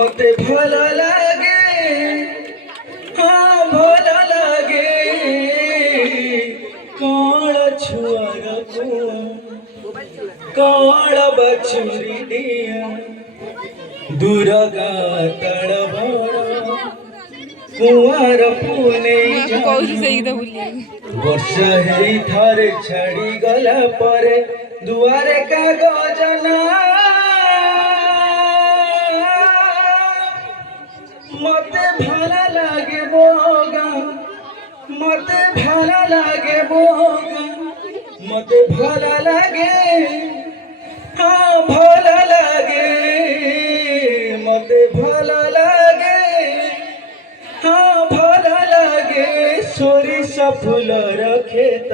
मते भल लागे हाँ भल लागे कौन छुआर कौन बछुरी दिया दुर्गा तड़बड़ कुआर पुने वर्षा है थारे छाड़ी गला पर दुआरे कागज ना मते भला लागे बोगा मते भला लागे बोगा मते भला लागे हाँ भला लागे मते भला लागे हाँ भला लागे सोरिष फूलर खेत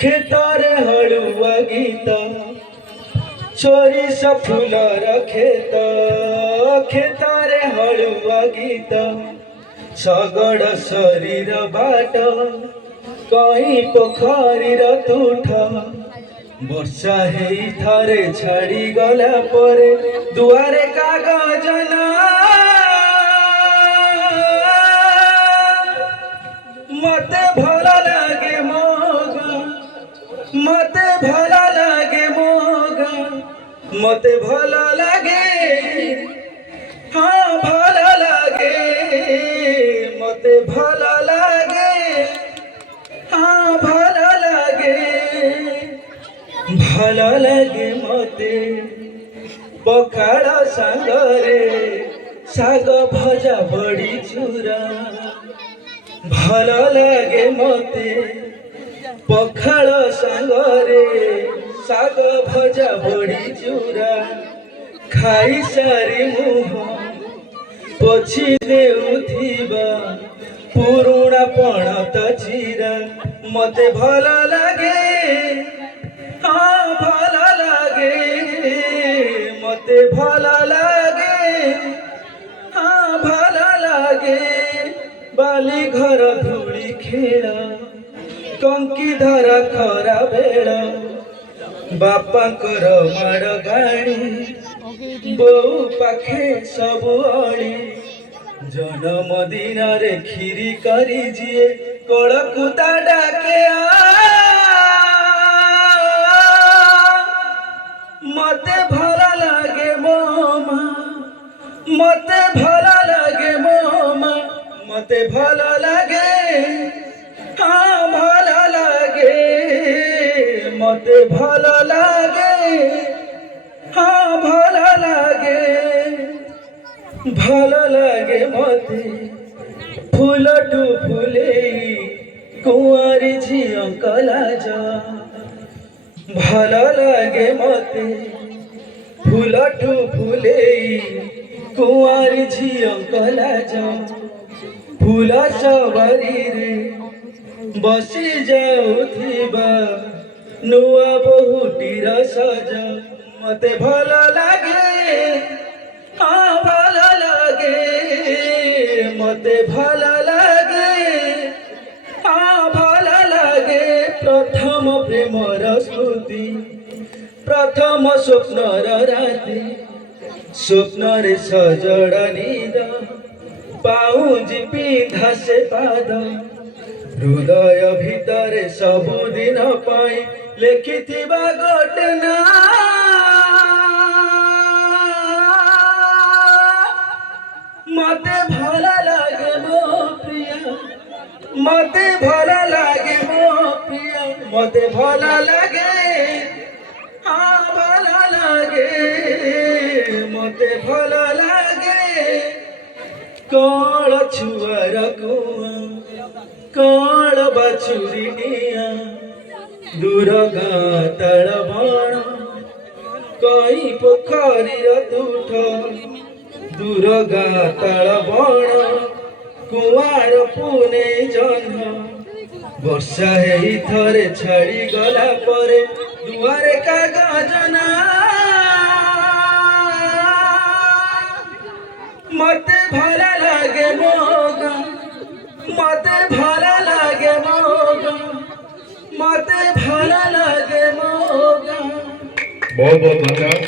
खेतर हलुआ गीत सोरिष फूलर खेत खेतर हलुआ गीत सगड़ शरीर बाट कहीं पोखरीर तुठ वर्षा है थारे छाड़ी गला पर दुआरे कागज ना मते भला लागे मोगा मते भला लागे मोगा मते भला लागे हाँ भला लागे मते भला लागे हाँ भला लागे भला लागे मते पखाड़ सांगरे शाग भजा बड़ी चूरा भला लागे मते पखाड़ सांगरे शाग भजा बड़ी चूरा खाई सारी मुह पछी देउथिबा पुरुणा पणत चिरा मते भला लागे हाँ भला लागे मते भला लागे हाँ भला लागे बाली घर धूली खेल कंकी धरा खरा बेड़ बापांकर माड़ गाणी बो पाखे सबु अली जन्मदिन रे खीरी करी जिए कड़कुता डाके मते भला लागे मोमा मते भला लागे मोमा मते भला लागे हाँ भला लागे मते भला लागे हाँ भला लागे भला लागे मते फूलटू फूले कुंवारी झियो कलाज भला लागे मते फूलटू फूले कुंवारी झियो कलाज फूल सवारी रे बसी जाउथिबा नुआ बहुटीर सज मते भला लागे हाँ भला लागे मते भला लागे हाँ भला लागे प्रथम प्रेमर स्मृति प्रथम स्वप्नर राति स्वप्न रे सजड़ा नीद पाउजी पिंधा से पाद हृदय भितरे सबुदिन पाई लेखिथिबा गोटे ना मते भला लागे मो प्रिया मते भला लागे मो प्रिया मते भला लागे हाँ भला लागे मते भला लागे कौन छुआर कुआ कौन बछुरी दिया दुर्गा तड़बड़ कहीं पोखरीर तुठ दुर्गा तड़बड़ कुआर पुने जन्म वर्षा है थरे छाड़ी गला पर दुआरे कागज ना मते भला लागे मोगा मते भला लागे मोगा मते भला लागे मोगा। बहुत बहुत धन्यवाद।